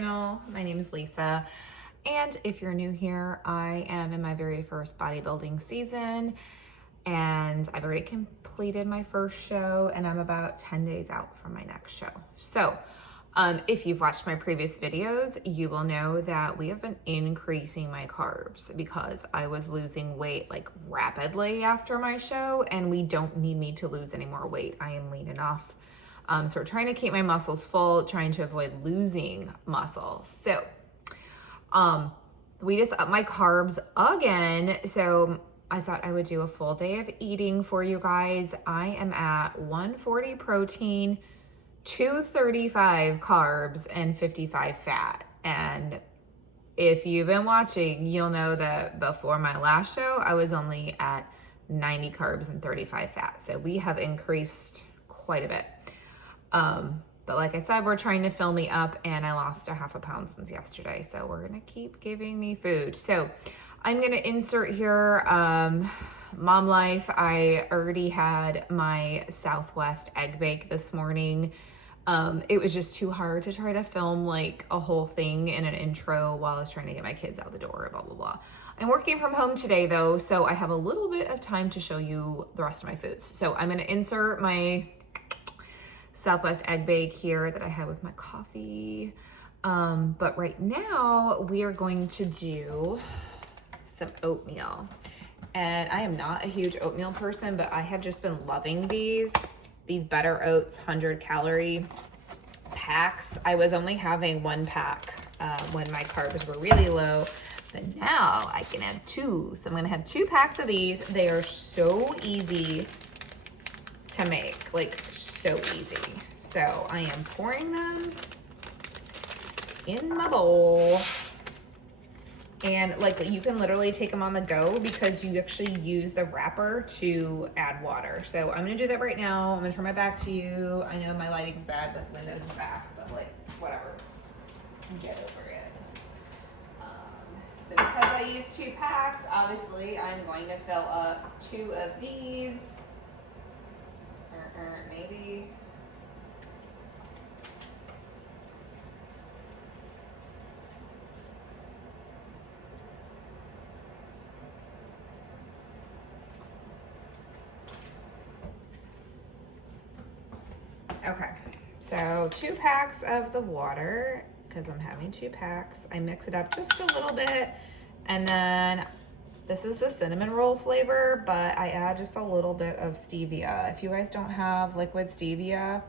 channel. My name is Lisa, and if you're new here, I am in my very first bodybuilding season, and I've already completed my first show, and I'm about 10 days out from my next show. So if you've watched my previous videos, you will know that we have been increasing my carbs because I was losing weight like rapidly after my show, and we don't need me to lose any more weight. I am lean enough. So we're trying to keep my muscles full, trying to avoid losing muscle. So we just upped my carbs again. So I thought I would do a full day of eating for you guys. I am at 140 protein, 235 carbs, and 55 fat. And if you've been watching, you'll know that before my last show, I was only at 90 carbs and 35 fat. So we have increased quite a bit. But like I said, we're trying to fill me up, and I lost a half a pound since yesterday. So we're going to keep giving me food. So I'm going to insert here, Mom Life. I already had my Southwest egg bake this morning. It was just too hard to try to film like a whole thing in an intro while I was trying to get my kids out the door, blah, blah, blah. I'm working from home today though, so I have a little bit of time to show you the rest of my foods. So I'm going to insert my Southwest egg bake here that I had with my coffee. But right now we are going to do some oatmeal. And I am not a huge oatmeal person, but I have just been loving these Better Oats 100 calorie packs. I was only having one pack when my carbs were really low, but now I can have two. So I'm gonna have 2 packs of these. They are so easy to make, like so easy. So I am pouring them in my bowl. And like you can literally take them on the go because you actually use the wrapper to add water. So I'm gonna do that right now. I'm gonna turn my back to you. I know my lighting's bad with windows in the back, but like whatever, get over it. So because I use 2 packs, obviously I'm going to fill up 2 of these. Maybe. Okay, so 2 packs of the water, because I'm having 2 packs. I mix it up just a little bit, and then this is the cinnamon roll flavor, but I add just a little bit of stevia. If you guys don't have liquid stevia,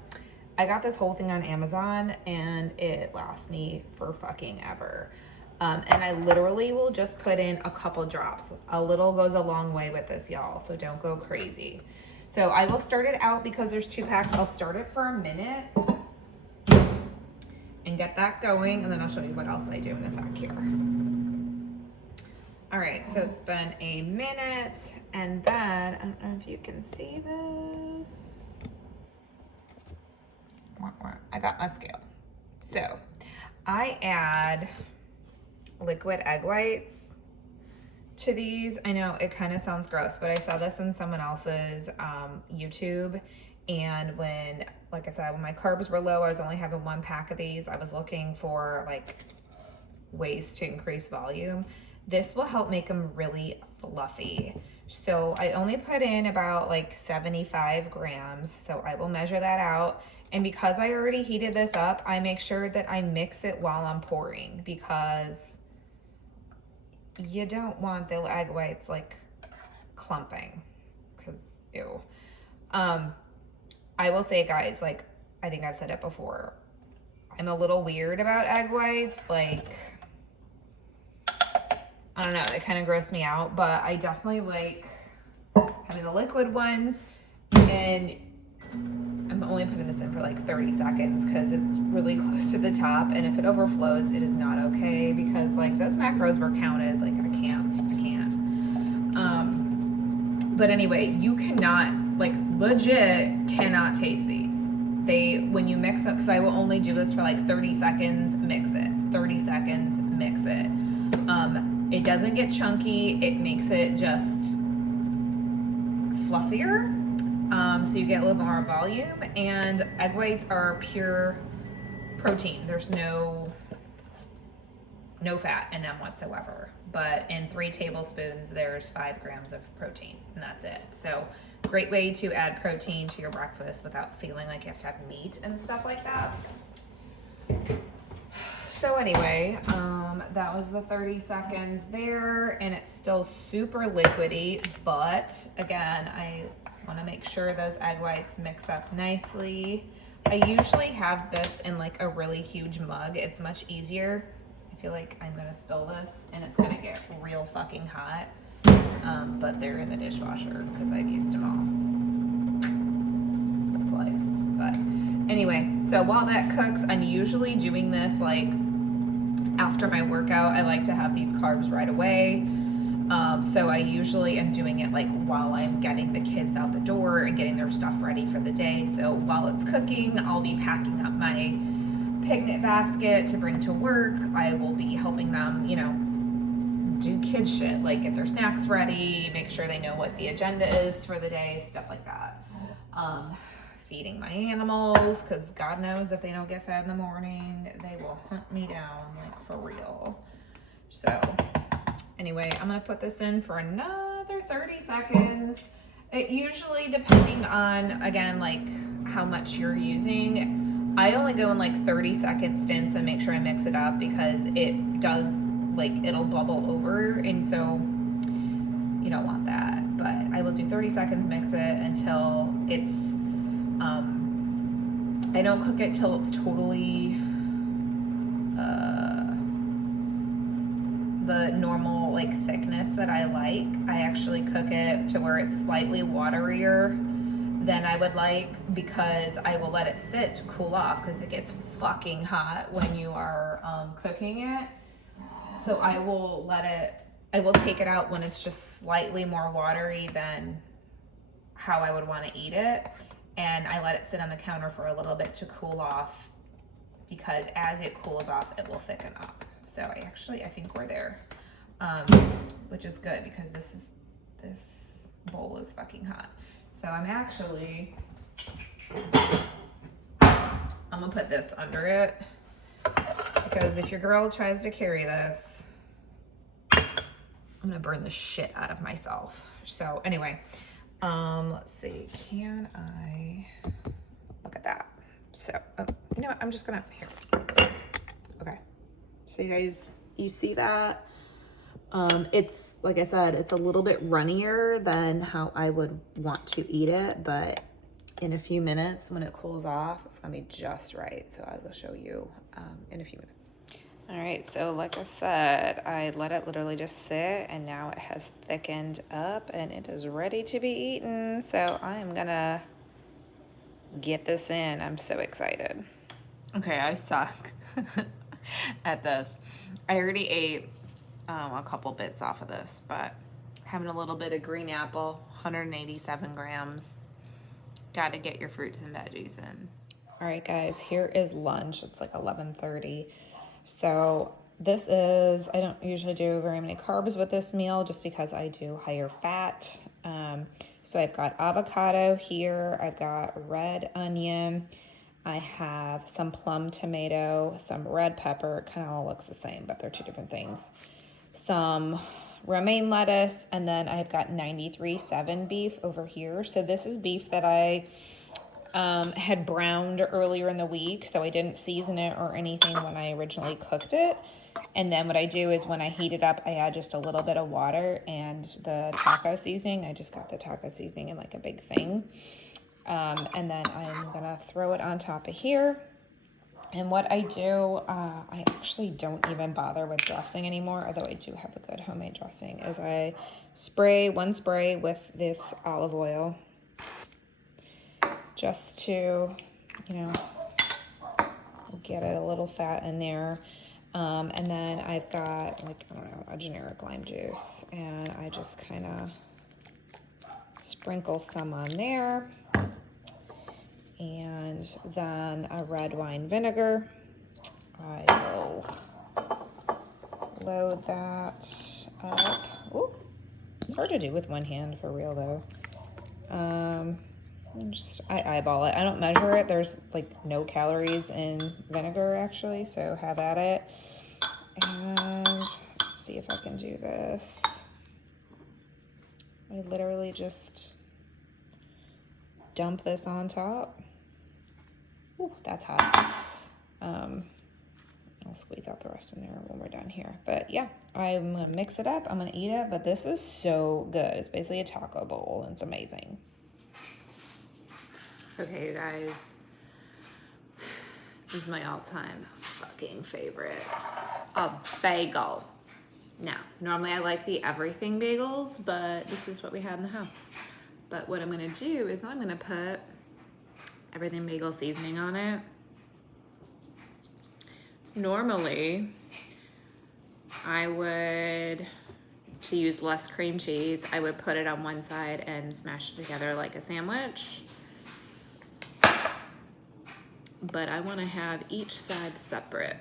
I got this whole thing on Amazon, and it lasts me for fucking ever. And I literally will just put in a couple drops. A little goes a long way with this, y'all, so don't go crazy. So I will start it out because there's 2 packs. I'll start it for a minute and get that going, and then I'll show you what else I do in a sec here. All right, so it's been a minute, and then, I don't know if you can see this. I got my scale. So I add liquid egg whites to these. I know it kind of sounds gross, but I saw this in someone else's YouTube, and when, like I said, when my carbs were low, I was only having 1 pack of these. I was looking for like ways to increase volume. This will help make them really fluffy. So I only put in about like 75 grams. So I will measure that out. And because I already heated this up, I make sure that I mix it while I'm pouring, because you don't want the egg whites like clumping, because ew. I will say, guys, like I think I've said it before, I'm a little weird about egg whites. Like, I don't know, they kind of gross me out, but I definitely like having the liquid ones. And I'm only putting this in for like 30 seconds because it's really close to the top, and if it overflows, it is not okay, because like those macros were counted. Like I can't. But anyway, you cannot, like legit cannot taste these. When you mix up, because I will only do this for like 30 seconds, mix it. 30 seconds, mix it. It doesn't get chunky. It makes it just fluffier. So you get a little more volume, and egg whites are pure protein. There's no no fat in them whatsoever. But in 3 tablespoons, there's 5 grams of protein, and that's it. So great way to add protein to your breakfast without feeling like you have to have meat and stuff like that. So anyway, that was the 30 seconds there, and it's still super liquidy, but again, I want to make sure those egg whites mix up nicely. I usually have this in like a really huge mug. It's much easier. I feel like I'm gonna spill this and it's gonna get real fucking hot, but they're in the dishwasher because I've used them all. That's life. But anyway, so while that cooks, I'm usually doing this like after my workout. I like to have these carbs right away. So I usually am doing it like while I'm getting the kids out the door and getting their stuff ready for the day. So while it's cooking, I'll be packing up my picnic basket to bring to work. I will be helping them, you know, do kid shit, like get their snacks ready, make sure they know what the agenda is for the day, stuff like that. Feeding my animals, because God knows if they don't get fed in the morning, they will hunt me down, like for real. So anyway, I'm gonna put this in for another 30 seconds. It usually, depending on, again, like how much you're using, I only go in like 30-second stints and make sure I mix it up, because it does, like, it'll bubble over, and so you don't want that. But I will do 30 seconds, mix it until it's, I don't cook it till it's totally the normal like thickness that I like. I actually cook it to where it's slightly waterier than I would like, because I will let it sit to cool off, because it gets fucking hot when you are cooking it. So I will take it out when it's just slightly more watery than how I would want to eat it, and I let it sit on the counter for a little bit to cool off, because as it cools off, it will thicken up. So I think we're there, which is good, because this bowl is fucking hot. So I'm gonna put this under it, because if your girl tries to carry this, I'm gonna burn the shit out of myself. So anyway, let's see, can I look at that? So, you know what, I'm just gonna, here. Okay, so you guys, you see that? It's, like I said, it's a little bit runnier than how I would want to eat it, but in a few minutes when it cools off, it's gonna be just right. So I will show you in a few minutes. All right, so like I said, I let it literally just sit, and now it has thickened up and it is ready to be eaten. So I am gonna get this in. I'm so excited. Okay, I suck at this. I already ate a couple bits off of this, but having a little bit of green apple, 187 grams. Got to get your fruits and veggies in. All right, guys, here is lunch. It's like 11:30. So this is, I don't usually do very many carbs with this meal, just because I do higher fat. So I've got avocado here. I've got red onion. I have some plum tomato, some red pepper. It kind of all looks the same, but they're 2 different things. Some romaine lettuce, and then I've got 93.7 beef over here. So this is beef that I had browned earlier in the week, so I didn't season it or anything when I originally cooked it. And then what I do is when I heat it up, I add just a little bit of water and the taco seasoning. I just got the taco seasoning in like a big thing. And then I'm gonna throw it on top of here. And what I do, I actually don't even bother with dressing anymore, although I do have a good homemade dressing, is I spray one spray with this olive oil just to, you know, get it a little fat in there. And then I've got, like, I don't know, a generic lime juice, and I just kind of sprinkle some on there. And then a red wine vinegar. I will load that up. Ooh, it's hard to do with one hand for real though. I eyeball it. I don't measure it. There's like no calories in vinegar actually, so have at it. And let's see if I can do this. I literally just dump this on top. Ooh, that's hot. I'll squeeze out the rest in there when we're done here. But yeah, I'm gonna mix it up. I'm gonna eat it, but this is so good. It's basically a taco bowl and it's amazing. Okay, you guys. This is my all-time fucking favorite. A bagel. Now, normally I like the everything bagels, but this is what we had in the house. But what I'm gonna do is I'm gonna put everything bagel seasoning on it. Normally, I would, to use less cream cheese, I would put it on one side and smash it together like a sandwich. But I want to have each side separate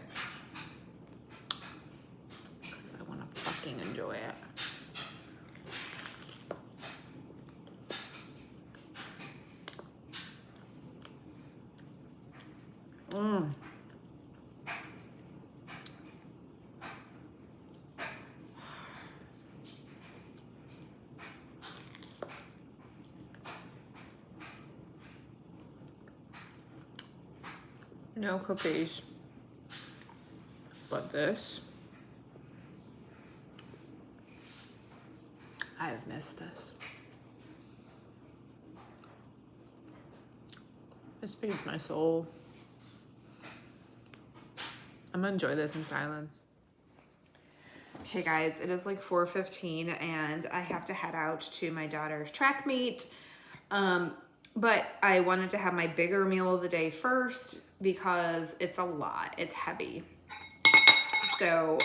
because I want to fucking enjoy it. Mmm. No cookies, but this, I have missed this. This feeds my soul. I'm gonna enjoy this in silence. Okay guys, it is like 4:15 and I have to head out to my daughter's track meet. But I wanted to have my bigger meal of the day first because it's a lot, it's heavy. So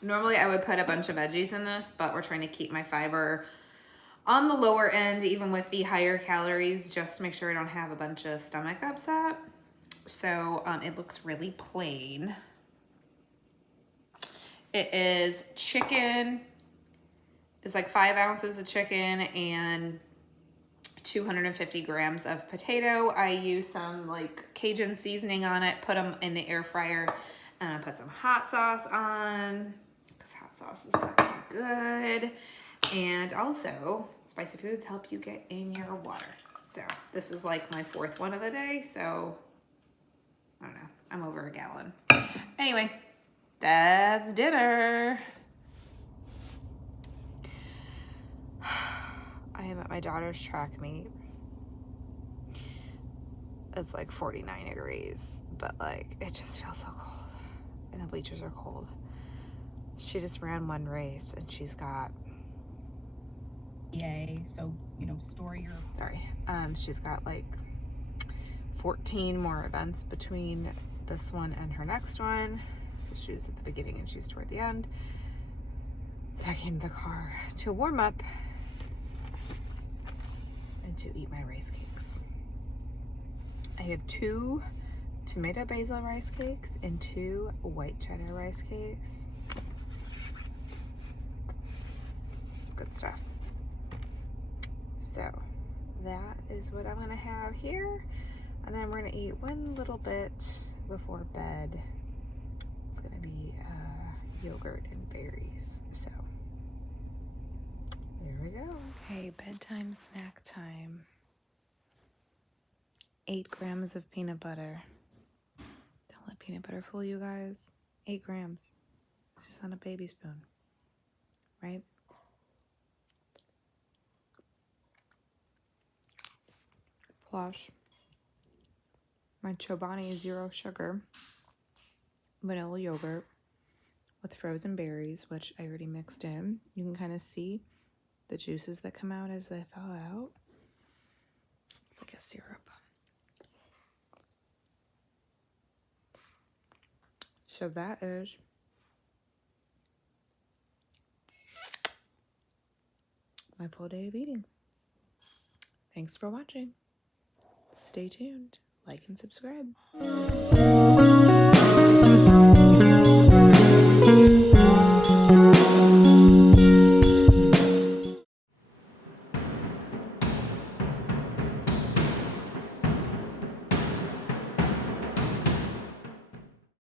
normally I would put a bunch of veggies in this, but we're trying to keep my fiber on the lower end, even with the higher calories, just to make sure I don't have a bunch of stomach upset. So it looks really plain. It is chicken. It's like 5 ounces of chicken and 250 grams of potato. I use some like Cajun seasoning on it, put them in the air fryer, and I put some hot sauce on because hot sauce is fucking good. And also, spicy foods help you get in your water. So this is like my 4th one of the day, so I don't know, I'm over a gallon. Anyway, that's dinner. I am at my daughter's track meet. It's like 49 degrees, but like it just feels so cold and the bleachers are cold. She just ran one race and she's got, yay, so you know, store your, she's got like 14 more events between this one and her next one. So she was at the beginning and she's toward the end. So I came to the car to warm up and to eat my rice cakes. I have 2 tomato basil rice cakes and 2 white cheddar rice cakes. It's good stuff. So that is what I'm gonna have here. And then we're gonna eat one little bit before bed. It's gonna be yogurt and berries. So here we go. Okay, bedtime snack time. 8 grams of peanut butter. Don't let peanut butter fool you guys. 8 grams. It's just on a baby spoon, right? Plus my Chobani 0 sugar vanilla yogurt with frozen berries, which I already mixed in. You can kind of see the juices that come out as they thaw out. It's like a syrup. So that is my full day of eating. Thanks for watching. Stay tuned, like and subscribe.